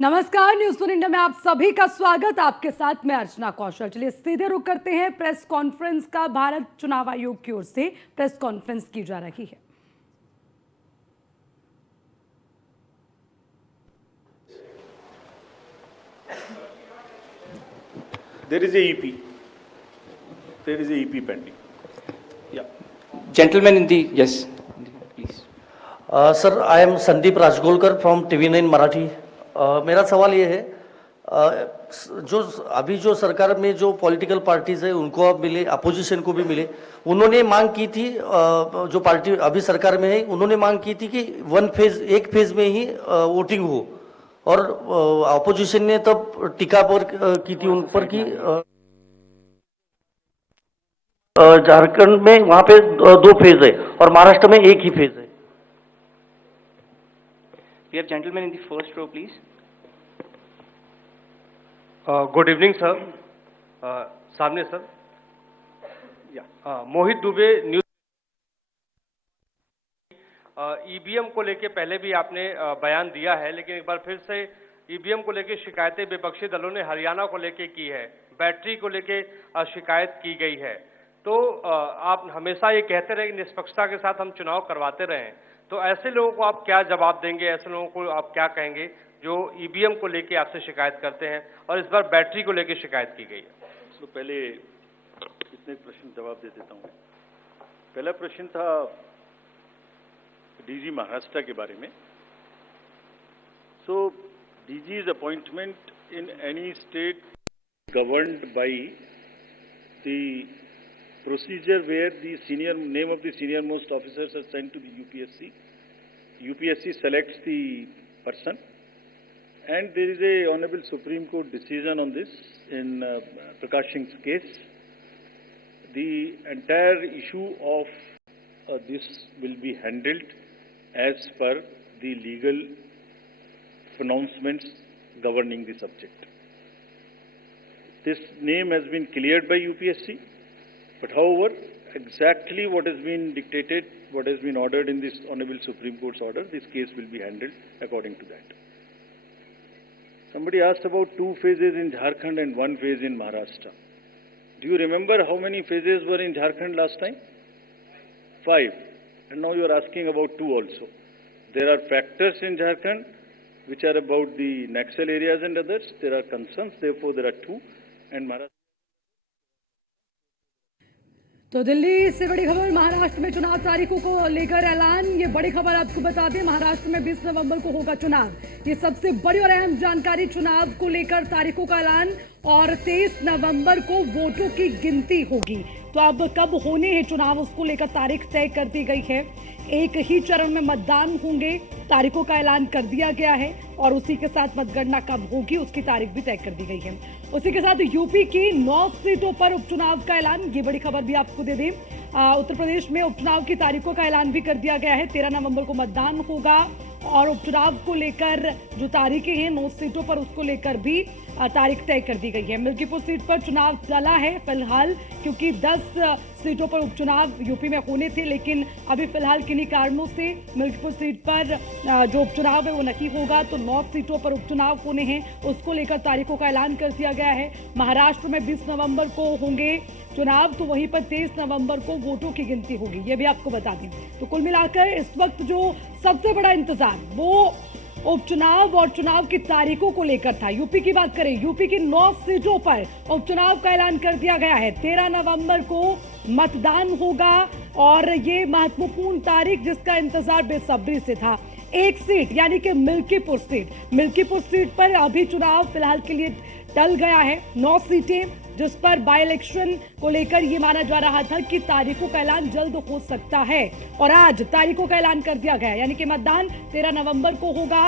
नमस्कार, news for India में आप सभी का स्वागत। आपके साथ मैं अर्चना कौशल। चलिए सीधे रुक करते हैं प्रेस कॉन्फ्रेंस का। भारत चुनाव आयोग की ओर से प्रेस कॉन्फ्रेंस की जा रही है। There is a EP. There is a EP pending. Yeah. Gentlemen in the yes, please. Sir, I am Sandeep Rajgolkar from TV9 Marathi. मेरा सवाल ये है, जो अभी जो सरकार में जो पॉलिटिकल पार्टीज है उनको अब मिले, अपोजिशन को भी मिले, उन्होंने मांग की थी, जो पार्टी अभी सरकार में है उन्होंने मांग की थी कि एक फेज में ही वोटिंग हो, और अपोजिशन ने तब टीका पर की थी उन पर कि झारखंड में वहां पे 2 फेज है और महाराष्ट्र में 1 ही फेज है। We have gentlemen in the first row, please. Good evening sir. सामने सर। मोहित दुबे, न्यूज। ईवीएम को लेके पहले भी आपने बयान दिया है, लेकिन एक बार फिर से ईवीएम को लेके शिकायतें विपक्षी दलों ने हरियाणा को लेके की है, बैटरी को लेके शिकायत की गई है। तो आप हमेशा ये कहते रहे कि निष्पक्षता के साथ हम चुनाव करवाते रहें, तो ऐसे लोगों को आप क्या जवाब देंगे? ऐसे लोगों को आप क्या कहेंगे जो ईवीएम को लेके आपसे शिकायत करते हैं और इस बार बैटरी को लेके शिकायत की गई है? तो पहले इतने प्रश्न जवाब दे देता हूँ। पहला प्रश्न था डीजी महाराष्ट्र के बारे में। So DGs appointment in any state governed by the procedure where the name of the senior most officers are sent to the UPSC. UPSC selects the person, and there is a Honorable Supreme Court decision on this in Prakash Singh's case. The entire issue of this will be handled as per the legal pronouncements governing the subject. This name has been cleared by UPSC. But however, exactly what has been dictated, what has been ordered in this Honorable Supreme Court's order, this case will be handled according to that. Somebody asked about 2 phases in Jharkhand and 1 phase in Maharashtra. Do you remember how many phases were in Jharkhand last time? 5. And now you are asking about 2 also. There are factors in Jharkhand which are about the Naxal areas and others. There are concerns, therefore there are 2. And Maharashtra. तो दिल्ली से बड़ी खबर, महाराष्ट्र में चुनाव तारीखों को लेकर ऐलान। ये बड़ी खबर आपको बता दें, महाराष्ट्र में 20 नवंबर को होगा चुनाव। ये सबसे बड़ी और अहम जानकारी। चुनाव को लेकर तारीखों का ऐलान और 23 नवंबर को वोटों की गिनती होगी। तो अब कब होने हैं चुनाव, उसको लेकर तारीख तय कर दी गई है। एक ही चरण में मतदान होंगे, तारीखों का ऐलान कर दिया गया है और उसी के साथ मतगणना कब होगी उसकी तारीख भी तय कर दी गई है। उसी के साथ यूपी की 9 सीटों पर उपचुनाव का ऐलान, ये बड़ी खबर भी आपको दे दें। उत्तर प्रदेश में उपचुनाव की तारीखों का ऐलान भी कर दिया गया है। 13 नवंबर को मतदान होगा और उपचुनाव को लेकर जो तारीखें हैं 9 सीटों पर, उसको लेकर भी तारीख तय कर दी गई है। मिल्कीपुर सीट पर चुनाव चला है फिलहाल, क्योंकि 10 सीटों पर उपचुनाव यूपी में होने थे, लेकिन अभी फिलहाल किन्हीं कारणों से मिल्कीपुर सीट पर जो उपचुनाव है वो नहीं होगा। तो 9 सीटों पर उपचुनाव होने हैं, उसको लेकर तारीखों का ऐलान कर दिया गया है। महाराष्ट्र में 20 नवंबर को होंगे चुनाव, तो वहीं पर 23 नवंबर को वोटों की गिनती होगी, ये भी आपको बता दें। तो कुल मिलाकर इस वक्त जो सबसे बड़ा इंतजार वो उपचुनाव और चुनाव की तारीखों को लेकर था। यूपी की बात करें, यूपी की 9 सीटों पर उपचुनाव का ऐलान कर दिया गया है। 13 नवंबर को मतदान होगा और ये महत्वपूर्ण तारीख जिसका इंतजार बेसब्री से था। एक सीट यानी कि मिल्कीपुर सीट पर अभी चुनाव फिलहाल के लिए टल गया है। 9 सीटें जिस पर बाई इलेक्शन को लेकर ये माना जा रहा था कि तारीखों का ऐलान जल्द हो सकता है, और आज तारीखों का ऐलान कर दिया गया, यानी कि मतदान 13 नवंबर को होगा।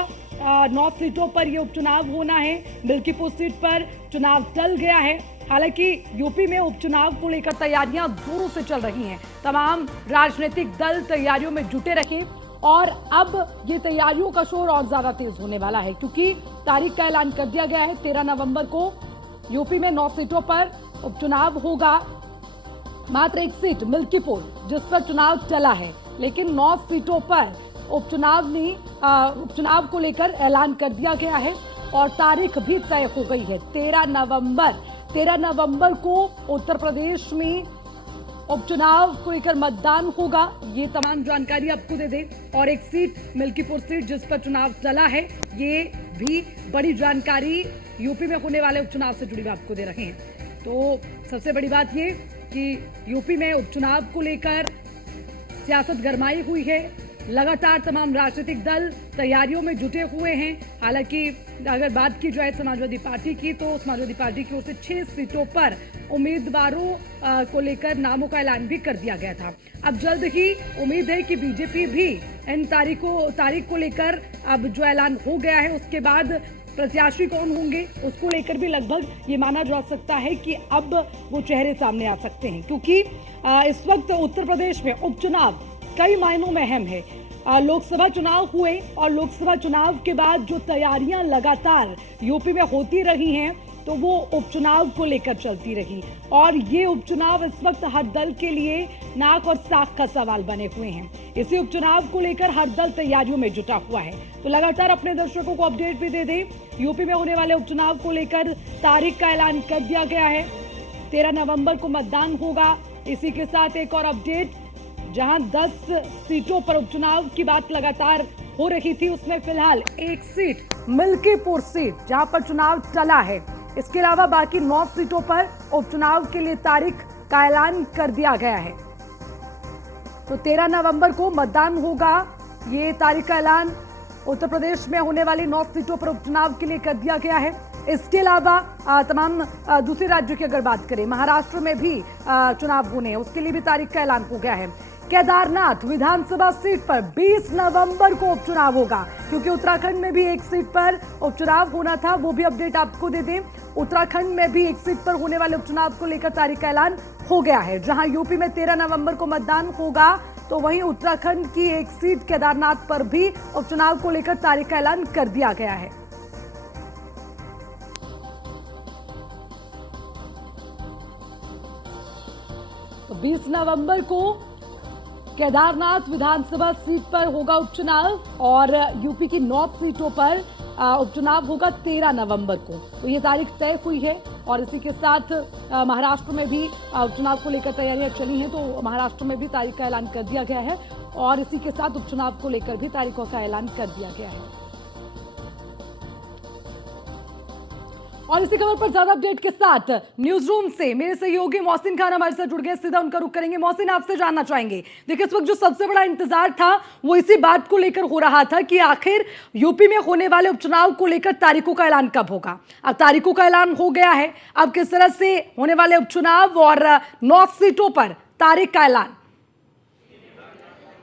9 सीटों पर ये उपचुनाव होना है। मिल्कीपुर सीट पर चुनाव टल गया है। हालांकि यूपी में उपचुनाव को लेकर तैयारियां जोरों से चल रही हैं। तमाम राजनीतिक दल तैयारियों में जुटे रहे और अब ये तैयारियों का शोर और ज्यादा तेज होने वाला है, क्योंकि तारीख का ऐलान कर दिया गया है। 13 नवंबर को यूपी में 9 सीटों पर उपचुनाव होगा। मात्र एक सीट मिल्कीपुर जिस पर चुनाव चला है, लेकिन 9 सीटों पर उपचुनाव को लेकर ऐलान कर दिया गया है। और तारीख भी तय हो गई है 13 नवंबर को उत्तर प्रदेश में उपचुनाव को लेकर मतदान होगा। ये तमाम जानकारी आपको दे दें। और एक सीट मिल्कीपुर सीट जिस पर चुनाव चला है, ये भी बड़ी जानकारी यूपी में होने वाले उपचुनाव से जुड़ी आपको दे रहे हैं। तो सबसे बड़ी बात ये कि यूपी में उपचुनाव को लेकर सियासत गरमाई हुई है। लगातार तमाम राजनीतिक दल तैयारियों में जुटे हुए हैं। हालांकि अगर बात की जाए समाजवादी पार्टी की, तो समाजवादी पार्टी की ओर से 6 सीटों पर उम्मीदवारों को लेकर नामों का ऐलान भी कर दिया गया था। अब जल्द ही उम्मीद है कि बीजेपी भी इन तारीख को लेकर अब जो ऐलान हो गया है, उसके बाद प्रत्याशी कौन होंगे उसको लेकर भी लगभग ये माना जा सकता है कि अब वो चेहरे सामने आ सकते हैं, क्योंकि इस वक्त उत्तर प्रदेश में उपचुनाव कई मायनों में अहम है। लोकसभा चुनाव हुए और लोकसभा चुनाव के बाद जो तैयारियां लगातार यूपी में होती रही हैं, तो वो उपचुनाव को लेकर चलती रही और ये उपचुनाव इस वक्त हर दल के लिए नाक और साख का सवाल बने हुए हैं। इसी उपचुनाव को लेकर हर दल तैयारियों में जुटा हुआ है। तो लगातार अपने दर्शकों को अपडेट भी दे दें। यूपी में होने वाले उपचुनाव को लेकर तारीख का ऐलान कर दिया गया है। 13 नवंबर को मतदान होगा। इसी के साथ एक और अपडेट, जहां 10 सीटों पर उपचुनाव की बात लगातार हो रही थी, उसमें फिलहाल एक सीट मिल्कीपुर सीट जहां पर चुनाव चला है, इसके अलावा बाकी 9 सीटों पर उपचुनाव के लिए तारीख का ऐलान कर दिया गया है। तो 13 नवंबर को मतदान होगा। ये तारीख का ऐलान उत्तर प्रदेश में होने वाली 9 सीटों पर उपचुनाव के लिए कर दिया गया है। इसके अलावा तमाम दूसरे राज्यों की अगर बात करें, महाराष्ट्र में भी चुनाव होने हैं, उसके लिए भी तारीख का ऐलान हो गया है। केदारनाथ विधानसभा सीट पर 20 नवंबर को उपचुनाव होगा, क्योंकि उत्तराखंड में भी एक सीट पर उपचुनाव होना था, वो भी अपडेट आपको दे दें। उत्तराखंड में भी एक सीट पर होने वाले उपचुनाव को लेकर तारीख का ऐलान हो गया है। जहां यूपी में 13 नवंबर को मतदान होगा, तो वहीं उत्तराखंड की एक सीट केदारनाथ पर भी उपचुनाव को लेकर तारीख का ऐलान कर दिया गया है। तो 20 नवंबर को केदारनाथ विधानसभा सीट पर होगा उपचुनाव और यूपी की 9 सीटों पर उपचुनाव होगा 13 नवंबर को। तो ये तारीख तय हुई है और इसी के साथ महाराष्ट्र में भी उपचुनाव को लेकर तैयारियां चली हैं, तो महाराष्ट्र में भी तारीख का ऐलान कर दिया गया है और इसी के साथ उपचुनाव को लेकर भी तारीखों का ऐलान कर दिया गया है। और इसी खबर पर ज्यादा अपडेट के साथ न्यूज रूम से मेरे सहयोगी मोहसिन खान हमारे साथ जुड़ गए। सीधा उनका रुख करेंगे। मोहसिन, आपसे जानना चाहेंगे, देखिए इस वक्त जो सबसे बड़ा इंतजार था वो इसी बात को लेकर हो रहा था कि आखिर यूपी में होने वाले उपचुनाव को लेकर तारीखों का ऐलान कब होगा। अब तारीखों का ऐलान हो गया है। अब किस तरह से होने वाले उपचुनाव और 9 सीटों पर तारीख का ऐलान?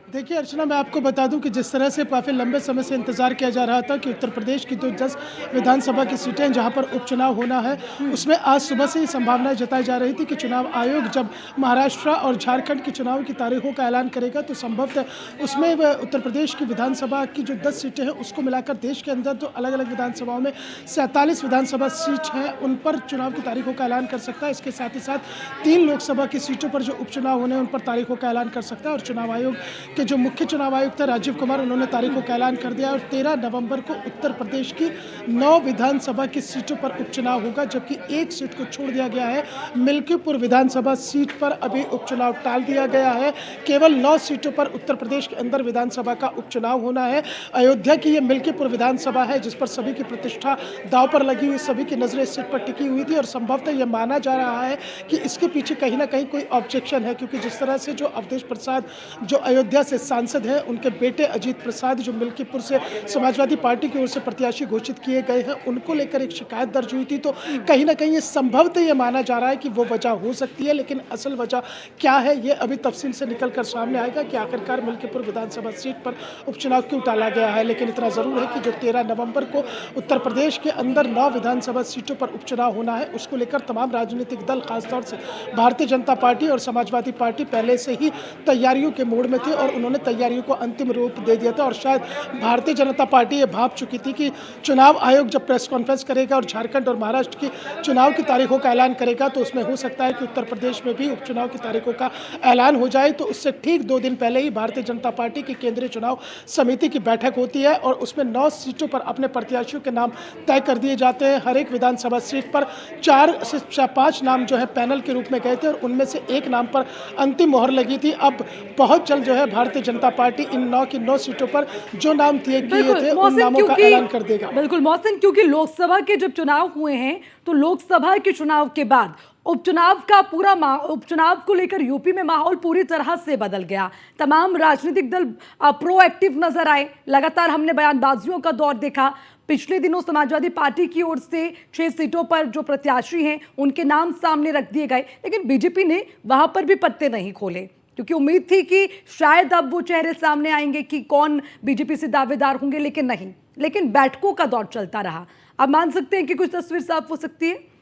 देखिए अर्चना, मैं आपको बता दूं कि जिस तरह से काफ़ी लंबे समय से इंतजार किया जा रहा था कि उत्तर प्रदेश की तो 10 विधानसभा की सीटें जहां पर उपचुनाव होना है, उसमें आज सुबह से ही संभावनाएं जताई जा रही थी कि चुनाव आयोग जब महाराष्ट्र और झारखंड के चुनाव की तारीखों का ऐलान करेगा तो संभवतः उसमें उत्तर प्रदेश की विधानसभा की जो 10 सीटें हैं उसको मिलाकर देश के अंदर तो अलग अलग विधानसभाओं में 47 विधानसभा सीट हैं, उन पर चुनाव की तारीखों का ऐलान कर सकता है। इसके साथ ही साथ 3 लोकसभा की सीटों पर जो उपचुनाव होने हैं उन पर तारीखों का ऐलान कर सकता है। और चुनाव आयोग के जो मुख्य चुनाव आयुक्त है राजीव कुमार, उन्होंने तारीखों का ऐलान कर दिया और 13 नवंबर को उत्तर प्रदेश की 9 विधानसभा की सीटों पर उपचुनाव होगा, जबकि एक सीट को छोड़ दिया गया है। मिल्कीपुर विधानसभा सीट पर अभी उपचुनाव टाल दिया गया है। केवल 9 सीटों पर उत्तर प्रदेश के अंदर विधानसभा का उपचुनाव होना है। अयोध्या की ये मिल्कीपुर विधानसभा है जिस पर सभी की प्रतिष्ठा दांव पर लगी हुई, सभी की नजरें इस सीट पर टिकी हुई थी और संभवतः यह माना जा रहा है कि इसके पीछे कहीं ना कहीं कोई ऑब्जेक्शन है, क्योंकि जिस तरह से जो अवधेश प्रसाद जो अयोध्या से सांसद है, उनके बेटे अजीत प्रसाद जो मिल्कीपुर से समाजवादी पार्टी की ओर से प्रत्याशी घोषित किए गए हैं, उनको लेकर एक शिकायत दर्ज हुई थी। तो कहीं ना कहीं ये संभवतः ये माना जा रहा है कि वो वजह हो सकती है, लेकिन असल वजह क्या है ये अभी तफसील से निकल कर सामने आएगा कि आखिरकार मिल्कीपुर विधानसभा सीट पर उपचुनाव क्यों टाला गया है। लेकिन इतना जरूर है कि जो 13 नवंबर को उत्तर प्रदेश के अंदर 9 विधानसभा सीटों पर उपचुनाव होना है, उसको लेकर तमाम राजनीतिक दल, खासतौर से भारतीय जनता पार्टी और समाजवादी पार्टी पहले से ही तैयारियों के मोड़ में थे और उन्होंने तैयारियों को अंतिम रूप दे दिया था और शायद भारतीय जनता पार्टी ये भाप चुकी थी कि चुनाव आयोग जब प्रेस कॉन्फ्रेंस करेगा और झारखंड और महाराष्ट्र की चुनाव की तारीखों का ऐलान करेगा तो उसमें हो सकता है कि उत्तर प्रदेश में भी उपचुनाव की तारीखों का ऐलान हो जाए। तो उससे ठीक 2 दिन पहले ही भारतीय जनता पार्टी की केंद्रीय चुनाव समिति की बैठक होती है और उसमें 9 सीटों पर अपने प्रत्याशियों के नाम तय कर दिए जाते हैं। हर एक विधानसभा सीट पर 4 से 5 नाम जो है पैनल के रूप में गए थे और उनमें से एक नाम पर अंतिम मोहर लगी थी। अब बहुत जल्द जो है भारतीय जनता पार्टी इन 9 की 9 सीटों पर जो नाम तय किए थे उन नामों का ऐलान कर देगा। बिल्कुल मोहसिन, क्योंकि लोकसभा के जब चुनाव हुए हैं तो लोकसभा के चुनाव के बाद उपचुनाव का पूरा उपचुनाव को लेकर यूपी में माहौल पूरी तरह से बदल गया। तमाम राजनीतिक दल प्रोएक्टिव नजर आए। लगातार हमने बयानबाजियों का दौर देखा। पिछले दिनों समाजवादी पार्टी की ओर से 6 सीटों पर जो प्रत्याशी हैं उनके नाम सामने रख दिए गए, लेकिन बीजेपी ने वहां पर भी पत्ते नहीं खोले क्योंकि उम्मीद थी कि शायद अब वो चेहरे सामने आएंगे कि कौन बीजेपी से दावेदार होंगे, लेकिन नहीं। लेकिन बैठकों का दौर चलता रहा। अब मान सकते हैं कि कुछ तस्वीर साफ हो सकती है।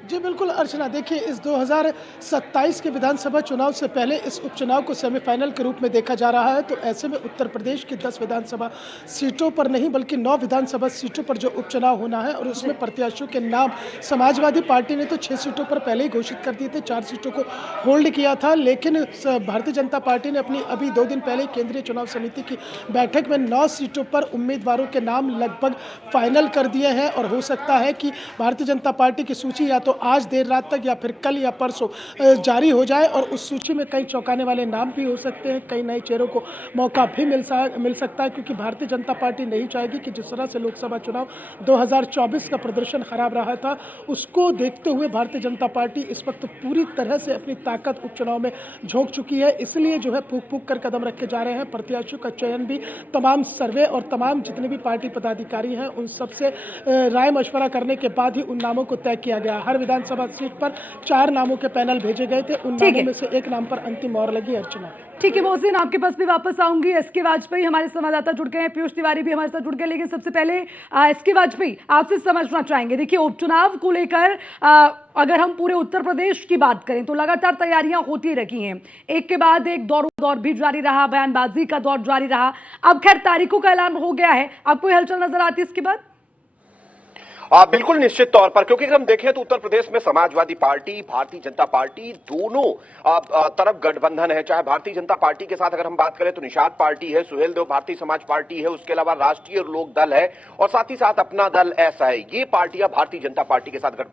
जी बिल्कुल अर्चना, देखिए इस 2027 के विधानसभा चुनाव से पहले इस उपचुनाव को सेमीफाइनल के रूप में देखा जा रहा है। तो ऐसे में उत्तर प्रदेश की 10 विधानसभा सीटों पर नहीं बल्कि 9 विधानसभा सीटों पर जो उपचुनाव होना है और उसमें प्रत्याशियों के नाम समाजवादी पार्टी ने तो 6 सीटों पर पहले ही घोषित कर दिए थे, 4 सीटों को होल्ड किया था। लेकिन भारतीय जनता पार्टी ने अपनी अभी 2 दिन पहले केंद्रीय चुनाव समिति की बैठक में 9 सीटों पर उम्मीदवारों के नाम लगभग फाइनल कर दिए हैं और हो सकता है कि भारतीय जनता पार्टी की सूची या तो आज देर रात तक या फिर कल या परसों जारी हो जाए और उस सूची में कई चौंकाने वाले नाम भी हो सकते हैं, कई नए चेहरों को मौका भी मिल सकता है क्योंकि भारतीय जनता पार्टी नहीं चाहेगी कि जिस तरह से लोकसभा चुनाव 2024 का प्रदर्शन खराब रहा था उसको देखते हुए भारतीय जनता पार्टी इस वक्त पूरी तरह से अपनी ताकत उपचुनाव में झोंक चुकी है। इसलिए जो है फूक कर कदम रखे जा रहे हैं। प्रत्याशियों का चयन भी तमाम सर्वे और तमाम जितने भी पार्टी पदाधिकारी हैं उन सबसे राय मशवरा करने के बाद ही उन नामों को तय किया गया। हर विधानसभा सीट पर 4 नामों के पैनल भेजे गए थे, उन नामों में से एक नाम पर अंतिम मोहर लगी। अर्चना, ठीक है मोहसिन, आपके पास भी वापस आऊंगी। एसके वाजपेयी हमारे संवाददाता जुड़ गए हैं, पीयूष तिवारी भी हमारे साथ जुड़ गए, लेकिन सबसे पहले एसके वाजपेयी आपसे समझना चाहेंगे। देखिए उपचुनाव को लेकर अगर हम पूरे उत्तर प्रदेश की बात करें तो लगातार तैयारियां होती रही हैं, एक के बाद एक दौर भी जारी रहा, बयानबाजी का दौर जारी रहा। अब खैर तारीखों का ऐलान हो गया है, अब कोई हलचल नजर आती है इसके बाद? बिल्कुल निश्चित तौर पर, क्योंकि अगर हम देखें तो उत्तर प्रदेश में समाजवादी पार्टी, भारतीय जनता पार्टी दोनों तरफ गठबंधन है। चाहे भारतीय जनता पार्टी के साथ अगर हम बात करें तो निषाद पार्टी है, सुहेल देव भारतीय समाज पार्टी है, उसके अलावा राष्ट्रीय लोक दल है और साथ ही साथ अपना दल ऐसा है। ये पार्टियां भारतीय जनता पार्टी के साथ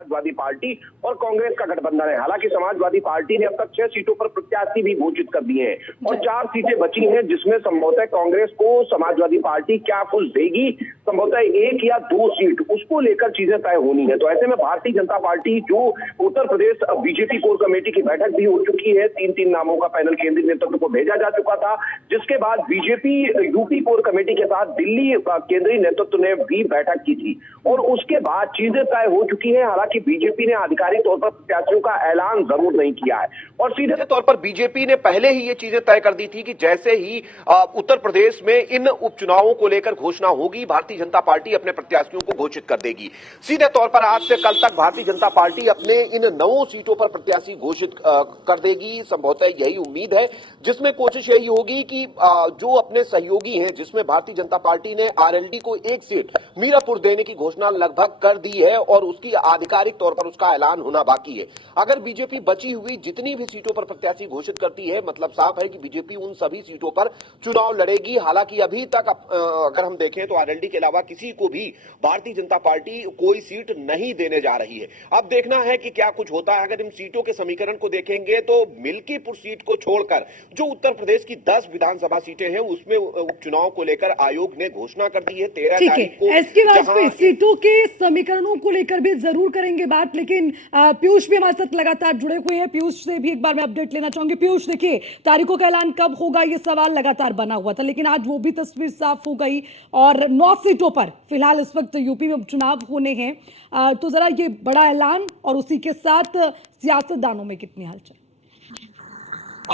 समाजवादी पार्टी और कांग्रेस का गठबंधन है। हालांकि समाजवादी पार्टी ने अब तक 6 सीटों पर प्रत्याशी भी घोषित कर दिए हैं और 4 सीटें बची हैं जिसमें संभवतः कांग्रेस को समाजवादी पार्टी क्या कुछ देगी, संभवतः 1 या 2 सीट, उसको लेकर चीजें तय होनी है। तो ऐसे में भारतीय जनता पार्टी जो Uttar Pradesh BJP core committee की बैठक भी हो चुकी है, 3 नामों का पैनल केंद्रीय नेतृत्व को भेजा जा चुका था, जिसके बाद बीजेपी यूपी कोर कमेटी के साथ दिल्ली केंद्रीय नेतृत्व ने भी बैठक की थी और उसके बाद चीजें तय हो चुकी है। हालांकि बीजेपी ने आधिकारिक तौर पर प्रत्याशियों का ऐलान जरूर नहीं किया है और सीधे तौर पर बीजेपी ने पहले ही ये चीजें तय कर दी थी कि जैसे ही उत्तर प्रदेश में इन उपचुनावों को लेकर घोषणा होगी भारतीय जनता पार्टी अपने प्रत्याशियों को घोषित कर देगी। सीधे तौर पर आज से कल तक भारतीय जनता पार्टी अपने इन 9 सीटों पर प्रत्याशी घोषित कर देगी, संभवतः यही उम्मीद है, जिसमें कोशिश यही होगी कि जो अपने सहयोगी हैं, जिसमें भारतीय जनता पार्टी ने आरएलडी को 1 सीट मीरापुर देने की घोषणा लगभग कर दी है और उसकी आधिकारिक तौर पर उसका ऐलान होना बाकी है। अगर बीजेपी बची हुई जितनी भी सीटों पर प्रत्याशी घोषित करती है, मतलब साफ है कि बीजेपी उन सभी सीटों पर चुनाव लड़ेगी। हालांकि अभी तक अगर हम देखें तो आरएलडी के अलावा किसी को भी भारतीय जनता पार्टी कोई सीट नहीं देने जा रही है। अब देखना है कि क्या कुछ होता है। अगर इन सीटों के समीकरण को देखेंगे तो मिल्कीपुर सीट को छोड़कर जो उत्तर प्रदेश की 10 विधानसभा सीटें हैं उसमें उपचुनाव को लेकर आयोग ने घोषणा कर दी है 13 तारीख को। एसके वाजपेयी सीटों के समीकरणों को लेकर भी जरूर करेंगे बात, लेकिन पीयूष भी हमारे साथ लगातार जुड़े हुए हैं। पीयूष से भी एक बार मैं अपडेट लेना चाहूंगी। पीयूष, देखिए तारीखों का ऐलान कब होगा ये सवाल लगातार बना हुआ था, लेकिन आज वो भी तस्वीर साफ हो गई और 9 सीटों पर फिलहाल इस वक्त यूपी में उपचुनाव होने हैं। तो जरा ये बड़ा ऐलान और उसी के साथ सियासतदानों में कितनी हलचल?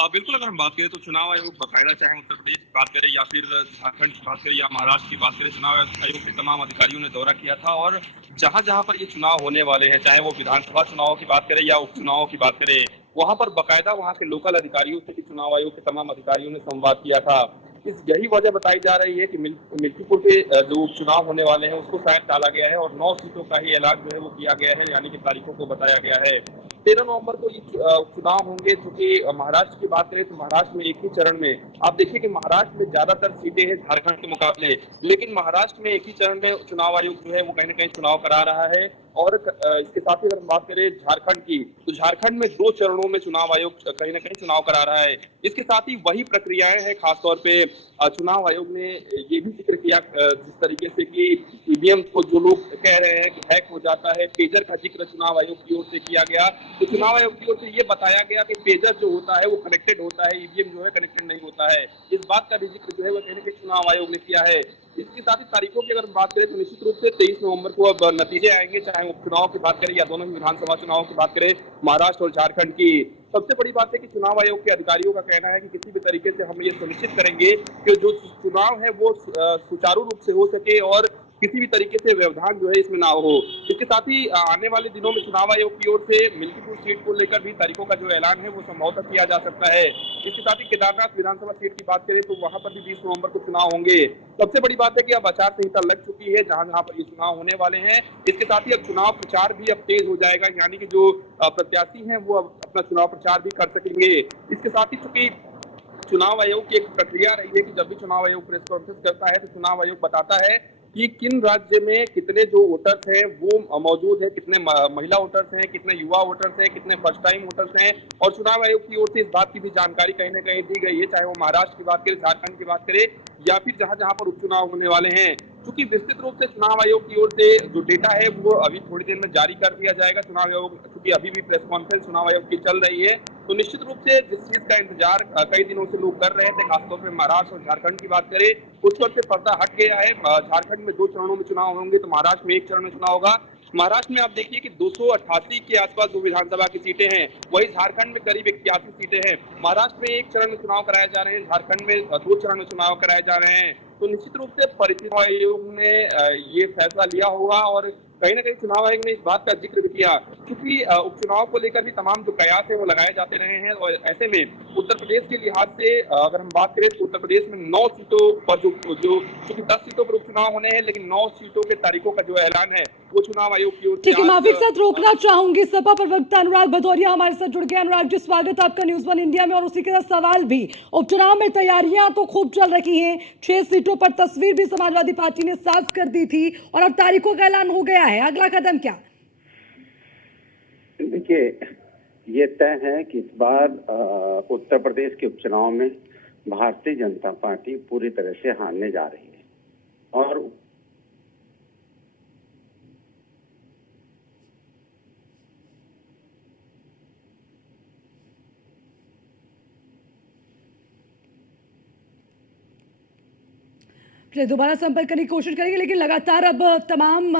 बिल्कुल, अगर हम बात करें तो चुनाव आयोग बाकायदा, चाहे उत्तर प्रदेश की बात करें या फिर झारखंड की बात करें या महाराष्ट्र की बात करें, चुनाव आयोग के तमाम अधिकारियों ने दौरा किया था और जहां जहां पर ये चुनाव होने वाले हैं, चाहे वो विधानसभा चुनाव की बात करें या उपचुनाव की बात करें वहां पर बाकायदा वहां के लोकल अधिकारियों से, चुनाव आयोग के तमाम अधिकारियों ने संवाद किया था। यही वजह बताई जा रही है कि मिल्कीपुर के जो उपचुनाव होने वाले हैं उसको शायद टाला गया है और 9 सीटों का ही ऐलान जो है वो किया गया है, यानी कि तारीखों को बताया गया है। 13 नवंबर को ये उपचुनाव होंगे, चूंकि महाराष्ट्र की बात करें तो महाराष्ट्र में एक ही चरण में, आप देखिए कि महाराष्ट्र में ज्यादातर सीटें हैं झारखंड के मुकाबले, लेकिन महाराष्ट्र में एक ही चरण में चुनाव आयोग जो है वो कहीं न कहीं चुनाव करा रहा है। और इसके साथ ही अगर हम बात करें झारखंड की, तो झारखंड में 2 चरणों में चुनाव आयोग कहीं न कहीं चुनाव करा रहा है। इसके साथ ही वही प्रक्रियाएं हैं, खासतौर पे चुनाव आयोग ने ये भी जिक्र किया जिस तरीके से कि ईवीएम को जो लोग कह रहे हैं कि हैक हो जाता है, पेजर का जिक्र चुनाव आयोग की ओर से किया गया। तो चुनाव आयोग की ओर से ये बताया गया कि पेजर जो होता है वो कनेक्टेड होता है, ईवीएम जो है कनेक्टेड नहीं होता है। इस बात का भी जिक्र जो है वो कहीं न कहीं चुनाव आयोग ने किया है। इसके साथ ही तारीखों की अगर बात करें तो निश्चित रूप से 23 नवंबर को अब नतीजे आएंगे, चाहे उपचुनाव की बात करें या दोनों ही विधानसभा चुनाव की बात करें, महाराष्ट्र और झारखंड की। सबसे बड़ी बात है कि चुनाव आयोग के अधिकारियों का कहना है कि किसी भी तरीके से हम ये सुनिश्चित करेंगे कि जो चुनाव है वो सुचारू रूप से हो सके और किसी भी तरीके से व्यवधान जो है इसमें ना हो। इसके साथ ही आने वाले दिनों में चुनाव आयोग की ओर से मिल्कीपुर सीट को लेकर भी तारीखों का जो ऐलान है वो संभवतः किया जा सकता है। इसके साथ ही केदारनाथ विधानसभा सीट की बात करें तो वहां पर भी 20 नवंबर को चुनाव होंगे। सबसे बड़ी बात है कि अब आचार संहिता लग चुकी है जहां जहां पर ये चुनाव होने वाले हैं। इसके साथ ही अब चुनाव प्रचार भी अब तेज हो जाएगा, यानी कि जो प्रत्याशी हैं वो अब अपना चुनाव प्रचार भी कर सकेंगे। इसके साथ ही चूंकि चुनाव आयोग की एक प्रक्रिया रही है कि जब भी चुनाव आयोग प्रेस कॉन्फ्रेंस करता है तो चुनाव आयोग बताता है कि किन राज्य में कितने जो वोटर्स हैं वो मौजूद है, कितने महिला वोटर्स हैं, कितने युवा वोटर्स हैं, कितने फर्स्ट टाइम वोटर्स हैं। और चुनाव आयोग की ओर से इस बात की भी जानकारी कहीं न कहीं दी गई है, चाहे वो महाराष्ट्र की बात करें, झारखंड की बात करें या फिर जहां जहां पर उपचुनाव होने वाले हैं। क्योंकि विस्तृत रूप से चुनाव आयोग की ओर से जो डेटा है वो अभी थोड़ी देर में जारी कर दिया जाएगा। चुनाव आयोग क्योंकि अभी भी प्रेस कॉन्फ्रेंस चुनाव आयोग की चल रही है, तो निश्चित रूप से जिस चीज का इंतजार कई दिनों से लोग कर रहे थे, खासतौर पर महाराष्ट्र और झारखंड की बात करें, उस पर से पर्दा हट गया है। झारखंड में 2 चरणों में चुनाव होंगे तो महाराष्ट्र में 1 चरण में चुनाव होगा। महाराष्ट्र में आप देखिए कि 288 के आसपास जो विधानसभा की सीटें हैं, वही झारखंड में करीब 81 सीटें हैं। महाराष्ट्र में 1 चरण में चुनाव कराए जा रहे हैं, झारखंड में 2 चरण में चुनाव कराए जा रहे हैं। तो निश्चित रूप से परिस्थिति आयोग ने ये फैसला लिया होगा और कहीं न कहीं चुनाव आयोग ने इस बात का जिक्र भी किया, क्योंकि उपचुनाव को लेकर भी तमाम जो कयास है वो लगाए जाते रहे हैं। और ऐसे में उत्तर प्रदेश के लिहाज से अगर हम बात करें तो उत्तर प्रदेश में 9 सीटों पर जो क्योंकि 10 सीटों पर उपचुनाव होने हैं, लेकिन 9 सीटों के तारीखों का जो ऐलान है वो चुनाव आयोग की ओर से। ठीक है, माफी के साथ रोकना चाहूंगी, सपा प्रवक्ता अनुराग भदौरिया हमारे साथ जुड़ गए। अनुराग जी, स्वागत है आपका न्यूज़ 1 इंडिया में। और उसी के साथ सवाल भी, उपचुनाव में तैयारियां तो खूब चल रही हैं, 6 सीटों पर तस्वीर भी समाजवादी पार्टी ने साफ कर दी थी और अब तारीखों का ऐलान हो गया है, अगला कदम क्या? देखिए, ये तय है कि इस बार उत्तर प्रदेश के उपचुनाव में भारतीय जनता पार्टी पूरी तरह से हारने जा रही है। और दोबारा संपर्क करने की कोशिश करेंगे, लेकिन लगातार अब तमाम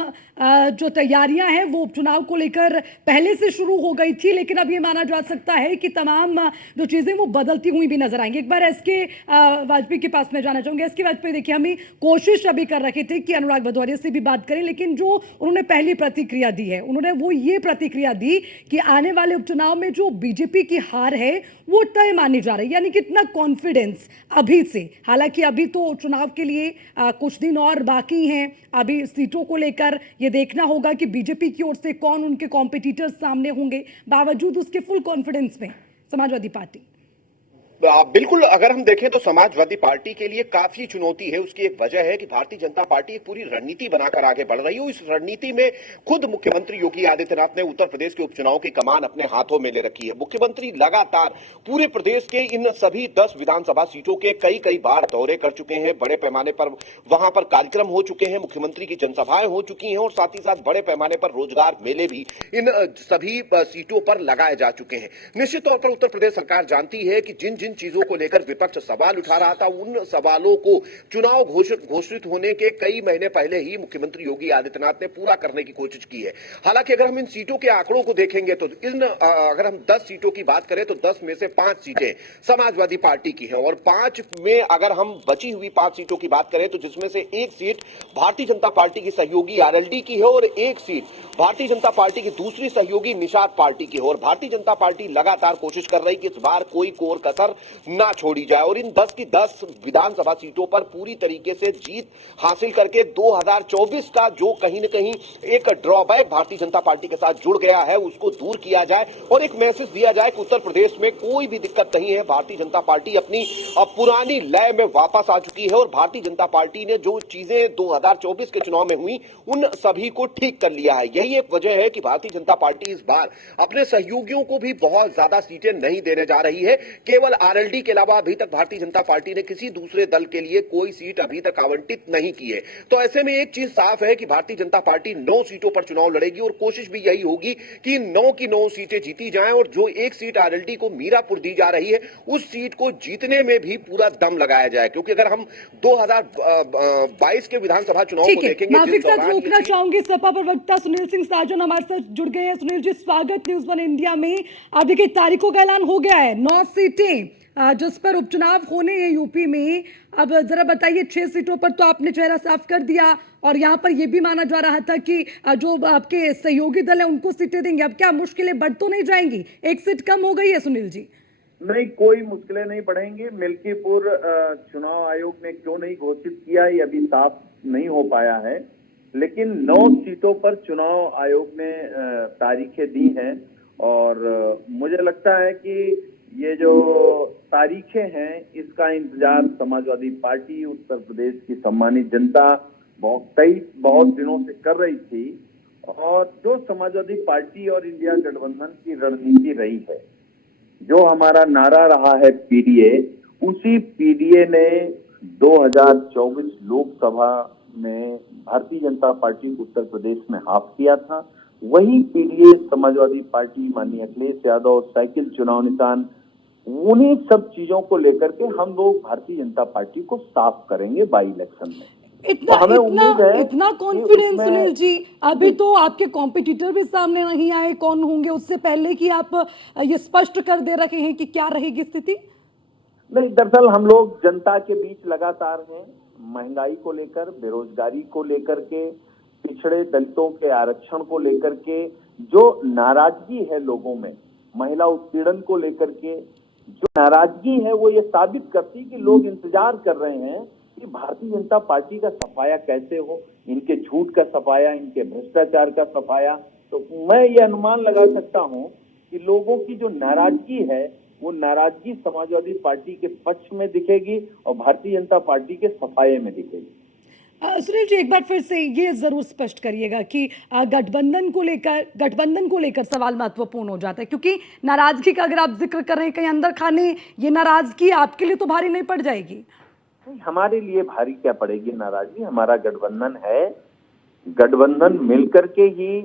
जो तैयारियां हैं वो उपचुनाव को लेकर पहले से शुरू हो गई थी, लेकिन अब ये माना जा सकता है कि तमाम जो चीज़ें वो बदलती हुई भी नजर आएंगी। एक बार एसके वाजपेयी के पास में जाना चाहूँगी। एसके वाजपेयी, देखिए, हम कोशिश अभी कर रहे थे कि अनुराग भदौरिया से भी बात करें, लेकिन जो उन्होंने पहली प्रतिक्रिया दी है, उन्होंने वो ये प्रतिक्रिया दी कि आने वाले उपचुनाव में जो बीजेपी की हार है वो तय मानी जा रही है, यानी कितना कॉन्फिडेंस अभी से। हालांकि अभी तो चुनाव के लिए कुछ दिन और बाकी हैं, अभी सीटों को लेकर ये देखना होगा कि बीजेपी की ओर से कौन उनके कॉम्पिटिटर्स सामने होंगे। बावजूद उसके फुल कॉन्फिडेंस में समाजवादी पार्टी, बिल्कुल, अगर हम देखें तो समाजवादी पार्टी के लिए काफी चुनौती है। उसकी एक वजह है कि भारतीय जनता पार्टी एक पूरी रणनीति बनाकर आगे बढ़ रही है। इस रणनीति में खुद मुख्यमंत्री योगी आदित्यनाथ ने उत्तर प्रदेश के उपचुनाव की कमान अपने हाथों में ले रखी है। मुख्यमंत्री लगातार पूरे प्रदेश के इन सभी 10 विधानसभा सीटों के कई बार दौरे कर चुके हैं। बड़े पैमाने पर वहां पर कार्यक्रम हो चुके हैं, मुख्यमंत्री की जनसभाएं हो चुकी हैं और साथ ही साथ बड़े पैमाने पर रोजगार मेले भी इन सभी सीटों पर लगाए जा चुके हैं। निश्चित तौर पर उत्तर प्रदेश सरकार जानती है कि जिन जिन जिन चीजों को लेकर विपक्ष सवाल उठा रहा था, उन सवालों को चुनाव घोषित होने के कई महीने पहले ही मुख्यमंत्री योगी आदित्यनाथ ने पूरा करने की कोशिश की है। हालांकि अगर हम इन सीटों के आंकड़ों को देखेंगे तो अगर हम 10 सीटों की बात करें तो 10 में से 5 सीटें समाजवादी पार्टी की हैं, और 5 में अगर हम बची हुई 5 सीटों की बात करें तो जिसमें से एक सीट भारतीय जनता पार्टी की सहयोगी आरएलडी की है और एक सीट भारतीय जनता पार्टी की दूसरी सहयोगी निषाद पार्टी की है। और भारतीय जनता पार्टी लगातार कोशिश कर रही कि इस बार कोई कोर कसर ना छोड़ी जाए और इन 10 की 10 विधानसभा सीटों पर पूरी तरीके से जीत हासिल करके 2024 का जो कहीं न कहीं एक ड्रॉबैक भारतीय जनता पार्टी के साथ जुड़ गया है उसको दूर किया जाए और एक मैसेज दिया जाए कि उत्तर प्रदेश में कोई भी दिक्कत नहीं है। भारतीय जनता पार्टी अपनी पुरानी लय में वापस आ चुकी है और भारतीय जनता पार्टी ने जो चीजें 2024 के चुनाव में हुई उन सभी को ठीक कर लिया है। यही एक वजह है कि भारतीय जनता पार्टी इस बार अपने सहयोगियों को भी बहुत ज्यादा सीटें नहीं देने जा रही है। केवल आरएलडी के अलावा अभी तक भारतीय जनता पार्टी ने किसी दूसरे दल के लिए कोई सीट अभी तक आवंटित नहीं की है। तो ऐसे में एक चीज साफ है कि भारतीय जनता पार्टी 9 सीटों पर चुनाव लड़ेगी और कोशिश भी यही होगी कि 9 की 9 सीटें जीती जाएं और जो एक सीट आरएलडी को मीरापुर दी जा रही है उस सीट को जीतने में भी पूरा दम लगाया जाए, क्योंकि अगर हम 2022 के विधानसभा चुनाव को देखेंगे, माफी के साथ रोकना चाहूंगी, सपा प्रवक्ता सुनील सिंह साजन हमारे साथ जुड़ गए हैं। सुनील जी, स्वागत न्यूज़ वन इंडिया में। अब देखिए तारीखों का ऐलान हो गया है, 9 सीटें जिस पर उपचुनाव होने हैं यूपी में। अब जरा बताइए, 6 सीटों पर तो आपने चेहरा साफ कर दिया और यहाँ पर यह भी माना जा रहा था कि जो आपके सहयोगी दल है उनको सीटें देंगे। अब क्या मुश्किलें बढ़ तो नहीं जाएंगी? एक सीट कम हो गई है सुनील जी। नहीं, कोई मुश्किलें नहीं बढ़ेंगी। मिल्कीपुर चुनाव आयोग ने क्यों नहीं घोषित किया ये अभी साफ नहीं हो पाया है, लेकिन 9 सीटों पर चुनाव आयोग ने तारीखें दी हैं और मुझे लगता है कि ये जो तारीखें हैं इसका इंतजार समाजवादी पार्टी, उत्तर प्रदेश की सम्मानित जनता बहुत दिनों से कर रही थी। और जो समाजवादी पार्टी और इंडिया गठबंधन की रणनीति रही है, जो हमारा नारा रहा है पीडीए, उसी पीडीए ने 2024 लोकसभा में भारतीय जनता पार्टी उत्तर प्रदेश में हाफ किया था। वही पीडीए समाजवादी पार्टी, माननीय अखिलेश यादव, साइकिल चुनाव निशान, उन्हीं सब चीजों को लेकर के हम लोग भारतीय जनता पार्टी को साफ करेंगे बाई इलेक्शन में। इतना कॉन्फिडेंस सुनील जी, अभी तो आपके कॉम्पिटिटर भी सामने नहीं आए कौन होंगे, उससे पहले कि आप ये स्पष्ट कर दे रखे हैं कि क्या रहेगी स्थिति? नहीं, दरअसल हम लोग जनता के बीच लगातार हैं। महंगाई को लेकर, बेरोजगारी को लेकर के, पिछड़े दलितों के आरक्षण को लेकर के जो नाराजगी है लोगों में, महिला उत्पीड़न को लेकर के जो नाराजगी है, वो ये साबित करती कि लोग इंतजार कर रहे हैं कि भारतीय जनता पार्टी का सफाया कैसे हो, इनके झूठ का सफाया, इनके भ्रष्टाचार का सफाया। तो मैं ये अनुमान लगा सकता हूँ कि लोगों की जो नाराजगी है वो नाराजगी समाजवादी पार्टी के पक्ष में दिखेगी और भारतीय जनता पार्टी के सफाये में दिखेगी। सुनील जी, एक बार फिर से ये जरूर स्पष्ट करिएगा कि गठबंधन को लेकर सवाल महत्वपूर्ण हो जाता है, क्योंकि नाराजगी का अगर आप जिक्र कर रहे हैं कहीं अंदर खाने, ये नाराजगी आपके लिए तो भारी नहीं पड़ जाएगी? नहीं, हमारे लिए भारी क्या पड़ेगी नाराजगी? हमारा गठबंधन है, गठबंधन मिलकर के ही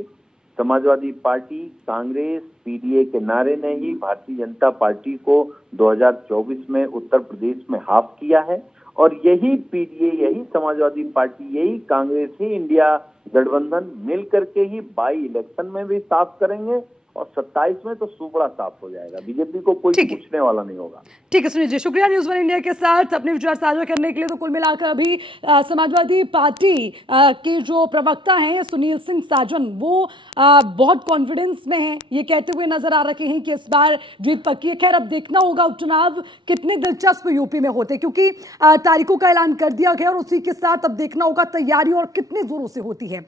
समाजवादी पार्टी, कांग्रेस, पीडीए के नारे ने ही भारतीय जनता पार्टी को 2024 में उत्तर प्रदेश में हाफ किया है और यही पीडीए, यही समाजवादी पार्टी, यही कांग्रेस, ही इंडिया गठबंधन मिल करके ही बाई इलेक्शन में भी साफ करेंगे और 27 में तो सुपड़ा साफ हो जाएगा। बीजेपी को कोई पूछने वाला नहीं होगा। ठीक है सुनील जी, शुक्रिया न्यूज़ वन इंडिया के साथ अपने विचार साझा करने के लिए। तो कुल मिलाकर अभी समाजवादी पार्टी के जो प्रवक्ता हैं सुनील सिंह साजन, वो बहुत कॉन्फिडेंस में हैं, ये कहते हुए नजर आ रहे हैं कि इस बार जीत पक्की है। खैर, अब देखना होगा उपचुनाव कितने दिलचस्प यूपी में होते, क्योंकि तारीखों का ऐलान कर दिया गया और उसी के साथ अब देखना होगा तैयारी और कितने जोरों से होती है।